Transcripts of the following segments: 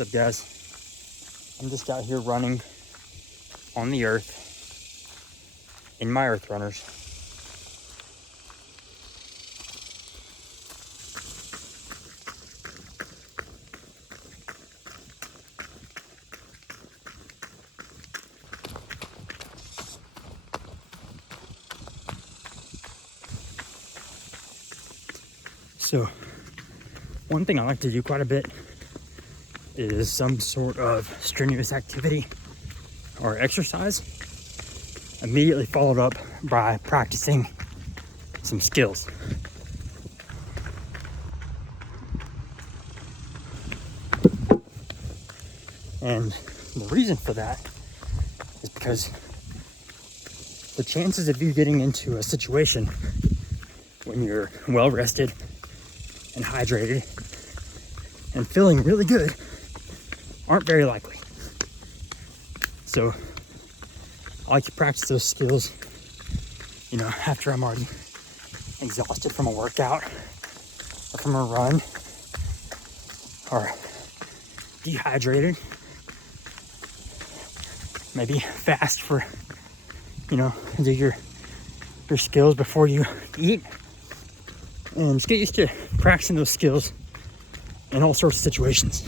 What's up, guys? I'm just out here running on the earth in my earth runners. So one thing I like to do quite a bit is some sort of strenuous activity or exercise, immediately followed up by practicing some skills. And the reason for that is because the chances of you getting into a situation when you're well rested and hydrated and feeling really good aren't very likely. So I like to practice those skills, after I'm already exhausted from a workout or from a run or dehydrated. Maybe fast for, do your skills before you eat. And just get used to practicing those skills in all sorts of situations.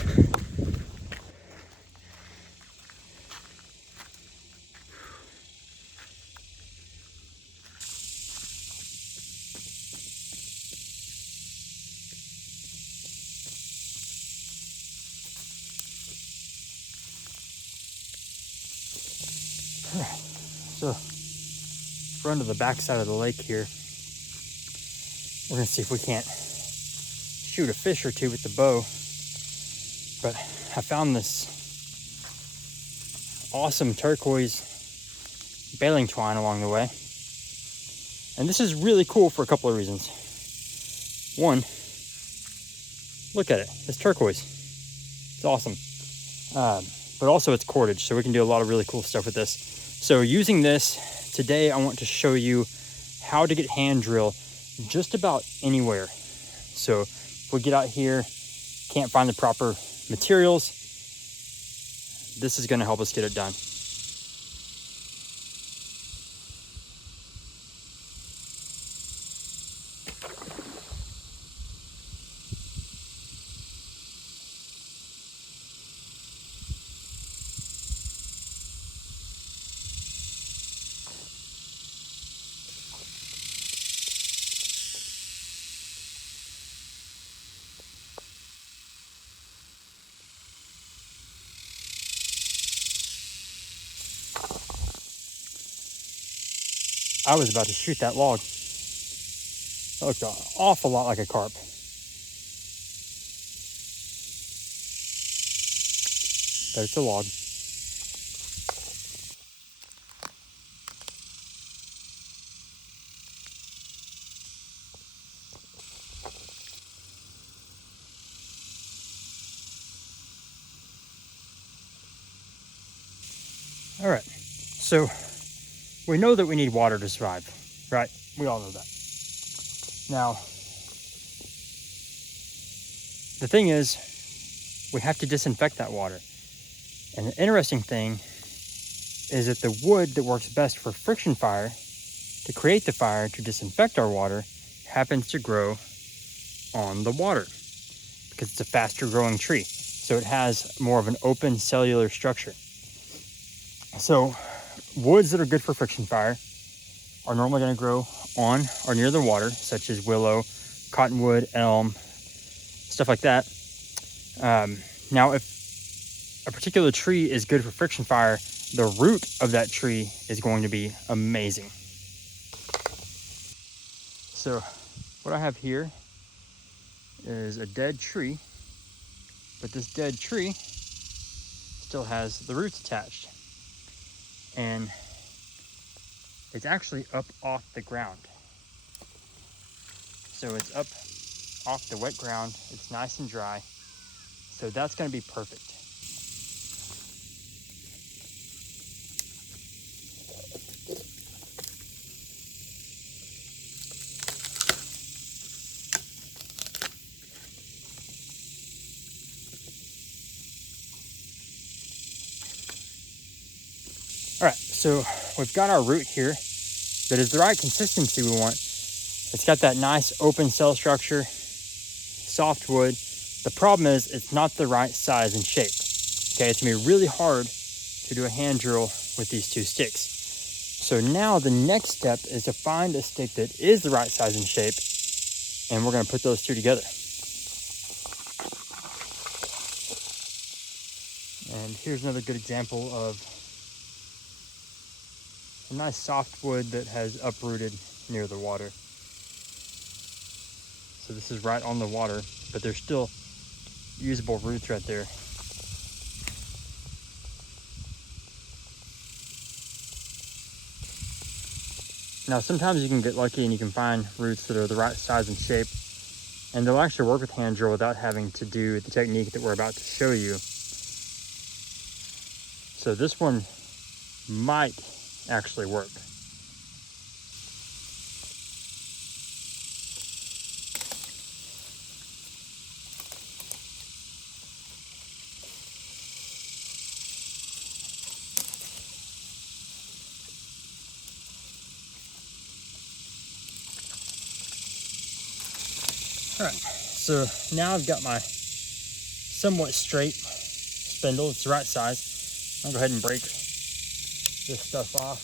Alright, so run to the back side of the lake here. We're gonna see if we can't shoot a fish or two with the bow. But I found this awesome turquoise baling twine along the way. And this is really cool for a couple of reasons. One, look at it, it's turquoise. It's awesome. But also it's cordage, so we can do a lot of really cool stuff with this. So using this, today I want to show you how to get hand drill just about anywhere. So if we get out here, can't find the proper materials, this is gonna help us get it done. I was about to shoot that log. That looked an awful lot like a carp. But it's a log. All right, so we know that we need water to survive, right? We all know that. Now, the thing is, we have to disinfect that water. And the interesting thing is that the wood that works best for friction fire, to create the fire to disinfect our water, happens to grow on the water because it's a faster growing tree. So it has more of an open cellular structure. So woods that are good for friction fire are normally going to grow on or near the water, such as willow, cottonwood, elm, stuff like that. Now, if a particular tree is good for friction fire, the root of that tree is going to be amazing. So what I have here is a dead tree, but this dead tree still has the roots attached. And it's actually up off the ground. So it's up off the wet ground. It's nice and dry. So that's going to be perfect. so we've got our root here that is the right consistency we want. It's got that nice open cell structure, soft wood. The problem is it's not the right size and shape. Okay, it's gonna be really hard to do a hand drill with these two sticks. So now the next step is to find a stick that is the right size and shape, and we're gonna put those two together. And here's another good example of a nice soft wood that has uprooted near the water. So this is right on the water, but there's still usable roots right there. Now sometimes you can get lucky and you can find roots that are the right size and shape, and they'll actually work with hand drill without having to do the technique that we're about to show you. So this one might actually work. All right, so now I've got my somewhat straight spindle. It's the right size. I'll go ahead and break this stuff off,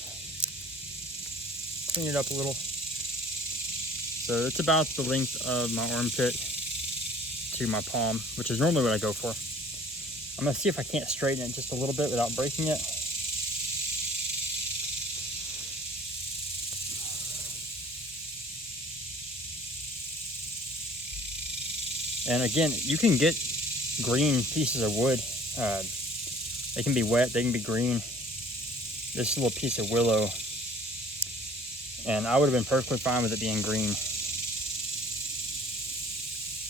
clean it up a little. So it's about the length of my armpit to my palm, which is normally what I go for. I'm gonna see if I can't straighten it just a little bit without breaking it. And again, you can get green pieces of wood. They can be wet, they can be green. This little piece of willow, and I would have been perfectly fine with it being green.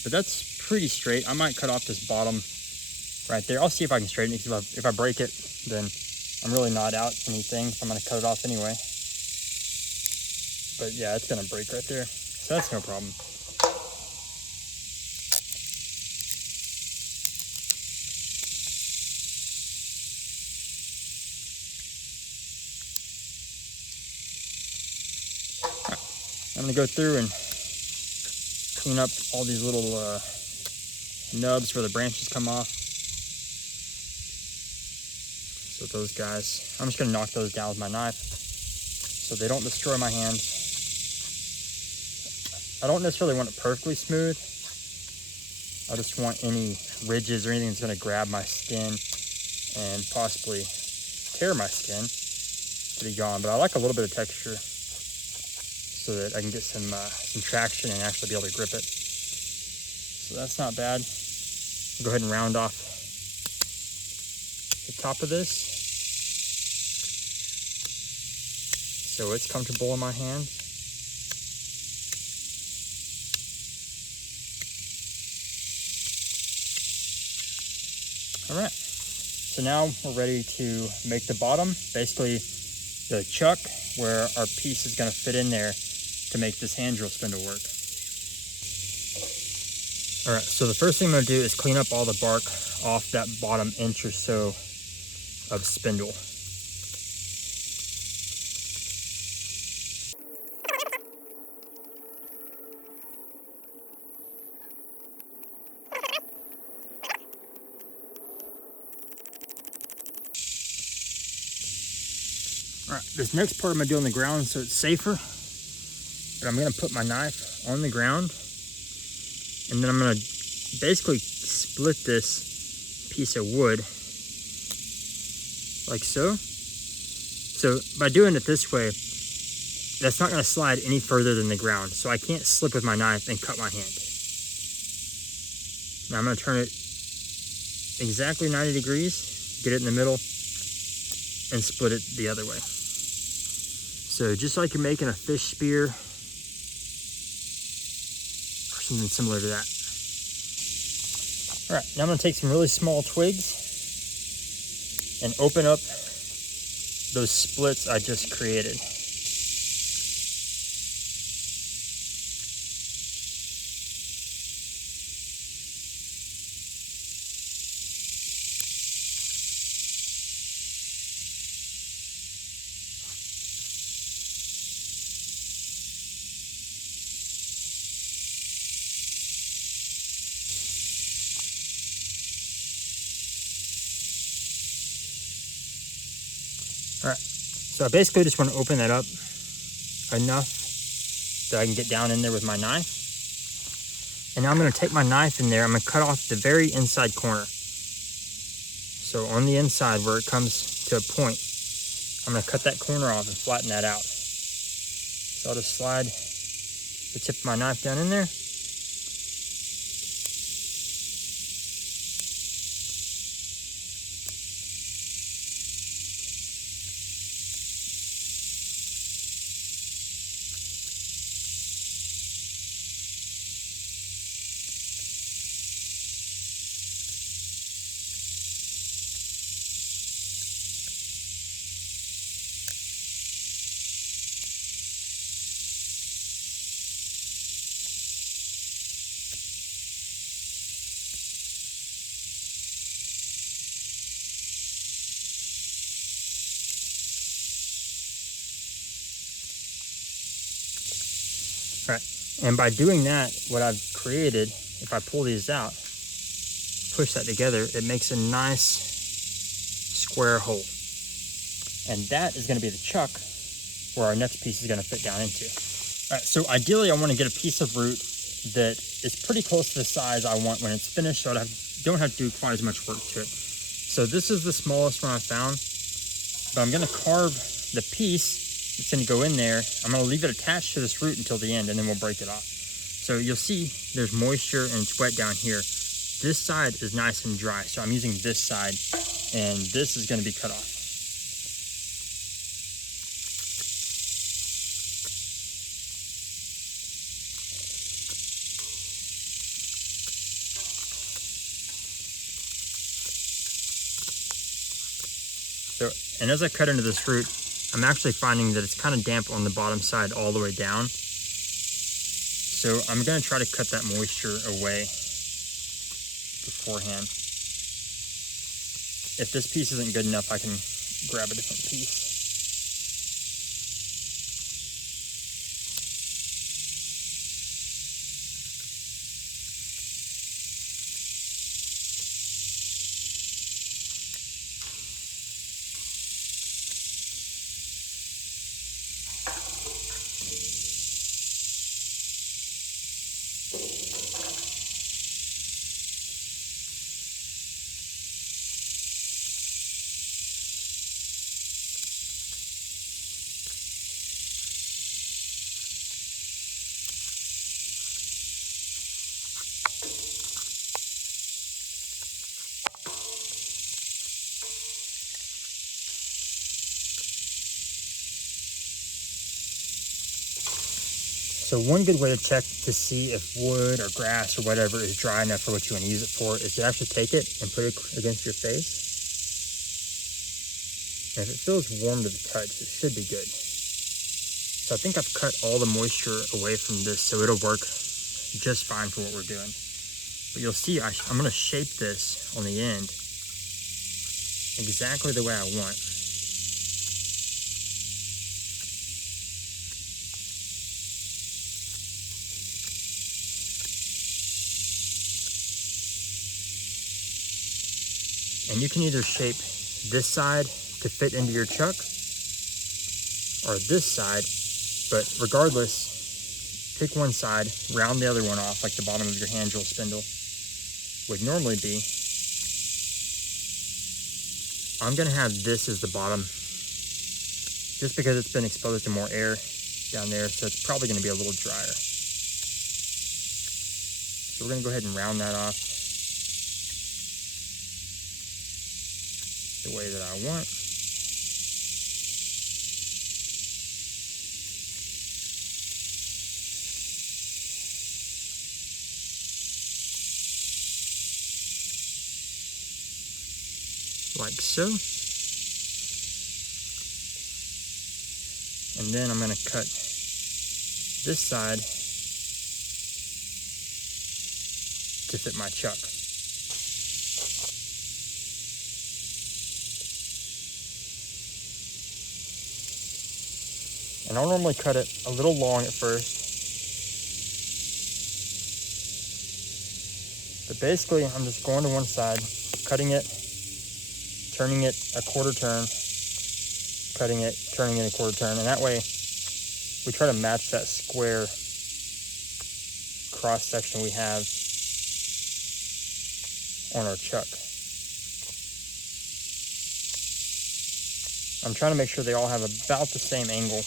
But that's pretty straight. I might cut off this bottom right there. I'll see if I can straighten it, because if I break it, then I'm really not out anything, so I'm gonna cut it off anyway. But yeah, it's gonna break right there, so that's no problem. I'm gonna go through and clean up all these little nubs where the branches come off. So those guys, I'm just gonna knock those down with my knife so they don't destroy my hands. I don't necessarily want it perfectly smooth. I just want any ridges or anything that's gonna grab my skin and possibly tear my skin to be gone. But I like a little bit of texture, so that I can get some traction and actually be able to grip it. So that's not bad. I'll go ahead and round off the top of this so it's comfortable in my hands. All right, so now we're ready to make the bottom, basically the chuck where our piece is gonna fit in there to make this hand drill spindle work. All right, so the first thing I'm gonna do is clean up all the bark off that bottom inch or so of spindle. All right, this next part I'm gonna do on the ground so it's safer, but I'm gonna put my knife on the ground, and then I'm gonna basically split this piece of wood like so. So by doing it this way, that's not gonna slide any further than the ground, so I can't slip with my knife and cut my hand. Now I'm gonna turn it exactly 90 degrees, get it in the middle, and split it the other way. So just like you're making a fish spear or something similar to that. All right, now I'm gonna take some really small twigs and open up those splits I just created. All right, so I basically just want to open that up enough that I can get down in there with my knife. And now I'm going to take my knife in there. I'm going to cut off the very inside corner. So on the inside where it comes to a point, I'm going to cut that corner off and flatten that out. So I'll just slide the tip of my knife down in there. All right, and by doing that, what I've created, if I pull these out, push that together, it makes a nice square hole. And that is going to be the chuck where our next piece is going to fit down into. All right, so ideally I want to get a piece of root that is pretty close to the size I want when it's finished, so I don't have to do quite as much work to it. So this is the smallest one I found, but I'm going to carve the piece that's going to go in there. I'm going to leave it attached to this root until the end, and then we'll break it off. So you'll see there's moisture and it's wet down here. This side is nice and dry, so I'm using this side, and this is going to be cut off. So, and as I cut into this root, I'm actually finding that it's kind of damp on the bottom side all the way down. So I'm going to try to cut that moisture away beforehand. If this piece isn't good enough, I can grab a different piece. So one good way to check to see if wood or grass or whatever is dry enough for what you want to use it for is to actually take it and put it against your face. And if it feels warm to the touch, it should be good. So I think I've cut all the moisture away from this, so it'll work just fine for what we're doing. But you'll see I'm going to shape this on the end exactly the way I want. And you can either shape this side to fit into your chuck or this side, but regardless, pick one side, round the other one off like the bottom of your hand drill spindle would normally be. I'm going to have this as the bottom just because it's been exposed to more air down there, so it's probably going to be a little drier. So we're going to go ahead and round that off the way that I want. Like so. And then I'm going to cut this side to fit my chuck. And I'll normally cut it a little long at first. But basically, I'm just going to one side, cutting it, turning it a quarter turn, cutting it, turning it a quarter turn, and that way we try to match that square cross section we have on our chuck. I'm trying to make sure they all have about the same angle.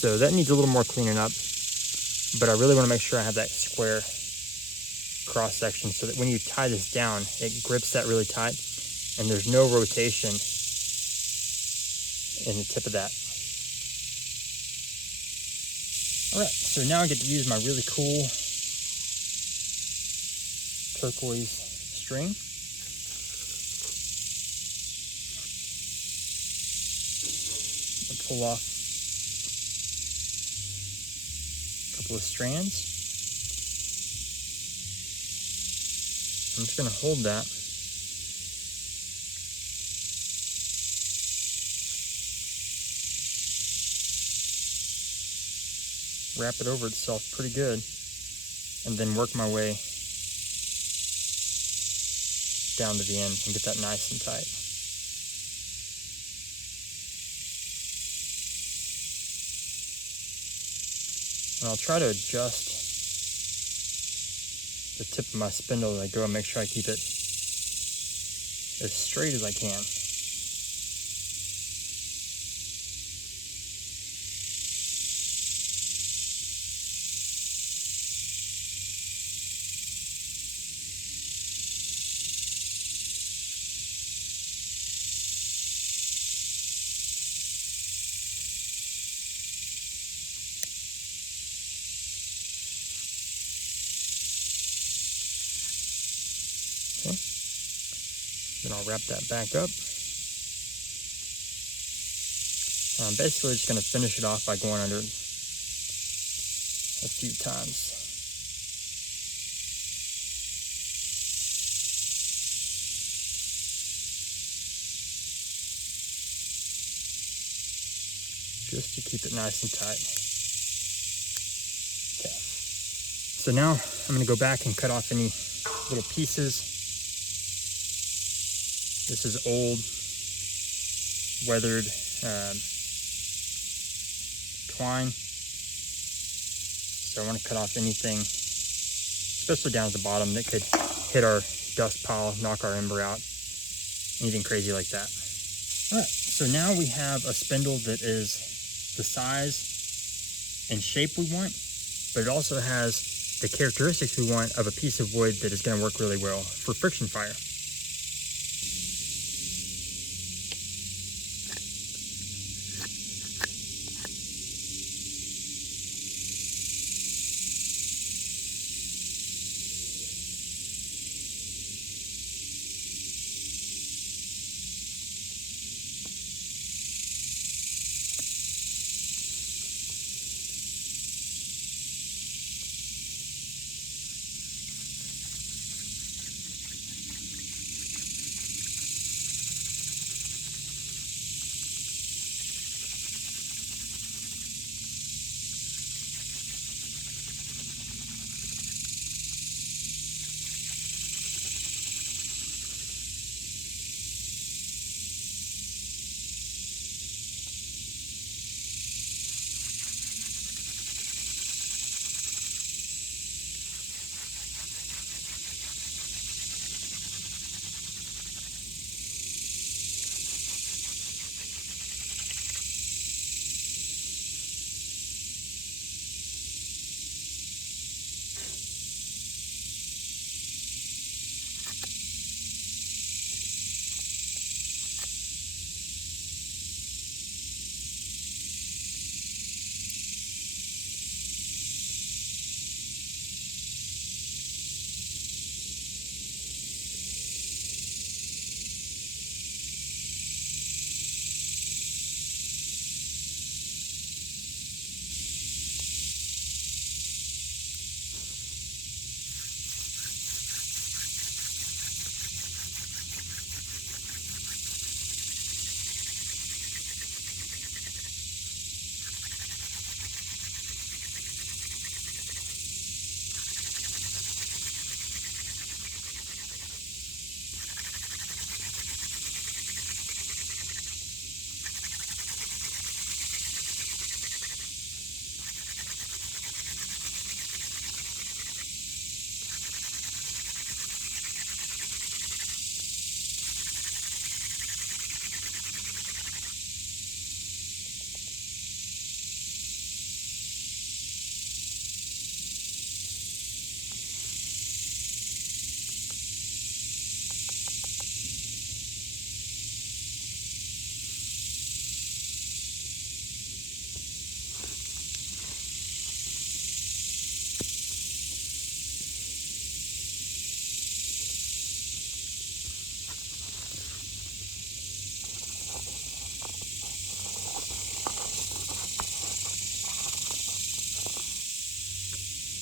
So that needs a little more cleaning up, but I really want to make sure I have that square cross section so that when you tie this down, it grips that really tight and there's no rotation in the tip of that. All right, so now I get to use my really cool turquoise string. I'll pull off a couple of strands. I'm just going to hold that. Wrap it over itself pretty good, and then work my way down to the end and get that nice and tight. And I'll try to adjust the tip of my spindle as I go and make sure I keep it as straight as I can. Okay. Then I'll wrap that back up. And I'm basically just going to finish it off by going under it a few times. Just to keep it nice and tight. Okay. So now I'm going to go back and cut off any little pieces. This is old, weathered twine. So I want to cut off anything, especially down at the bottom, that could hit our dust pile, knock our ember out, anything crazy like that. All right, so now we have a spindle that is the size and shape we want, but it also has the characteristics we want of a piece of wood that is going to work really well for friction fire.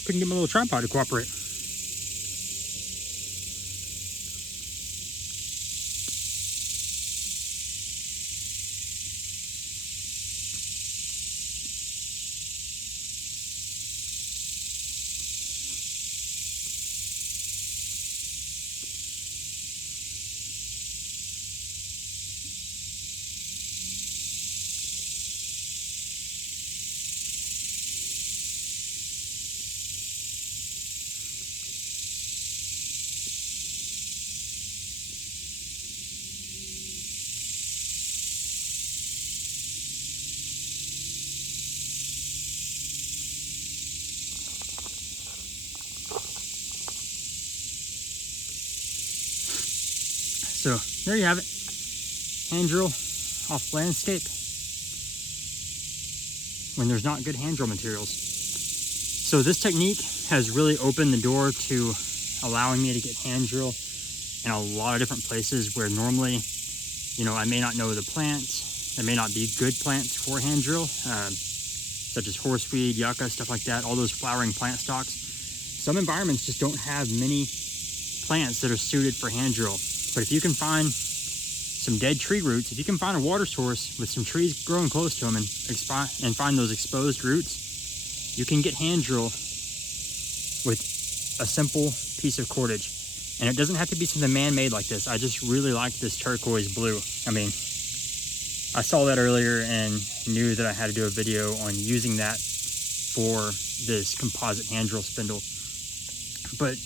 we can get my little tripod to cooperate. So there you have it, hand drill off landscape when there's not good hand drill materials. So this technique has really opened the door to allowing me to get hand drill in a lot of different places where normally, you know, I may not know the plants. There may not be good plants for hand drill, such as horseweed, yucca, stuff like that, all those flowering plant stocks. Some environments just don't have many plants that are suited for hand drill. But if you can find some dead tree roots, if you can find a water source with some trees growing close to them and find those exposed roots, you can get hand drill with a simple piece of cordage. And it doesn't have to be something man-made like this. I just really like this turquoise blue. I mean, I saw that earlier and knew that I had to do a video on using that for this composite hand drill spindle. But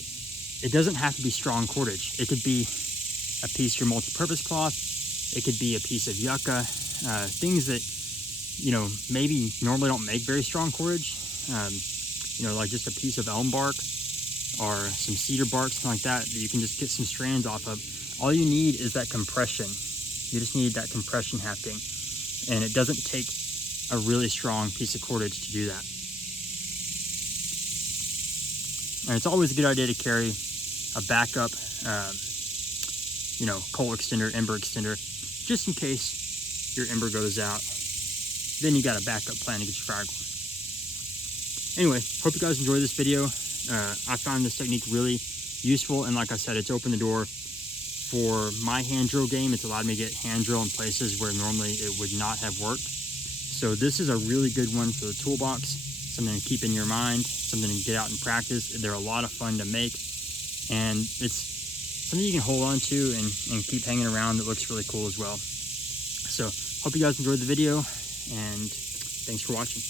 it doesn't have to be strong cordage. It could be a piece of your multi-purpose cloth. It could be a piece of yucca, things that, you know, maybe normally don't make very strong cordage. You know, like just a piece of elm bark or some cedar bark, something like that you can just get some strands off of. All you need is that compression. You just need that compression hafting. And it doesn't take a really strong piece of cordage to do that. And it's always a good idea to carry a backup you know, coal extender, ember extender, just in case your ember goes out. Then you got a backup plan to get your fire going. Anyway, hope you guys enjoyed this video. I found this technique really useful, and like I said, it's opened the door for my hand drill game. It's allowed me to get hand drill in places where normally it would not have worked. So this is a really good one for the toolbox, something to keep in your mind, something to get out and practice. They're a lot of fun to make, and it's something you can hold on to and keep hanging around that looks really cool as well. So hope you guys enjoyed the video, and thanks for watching.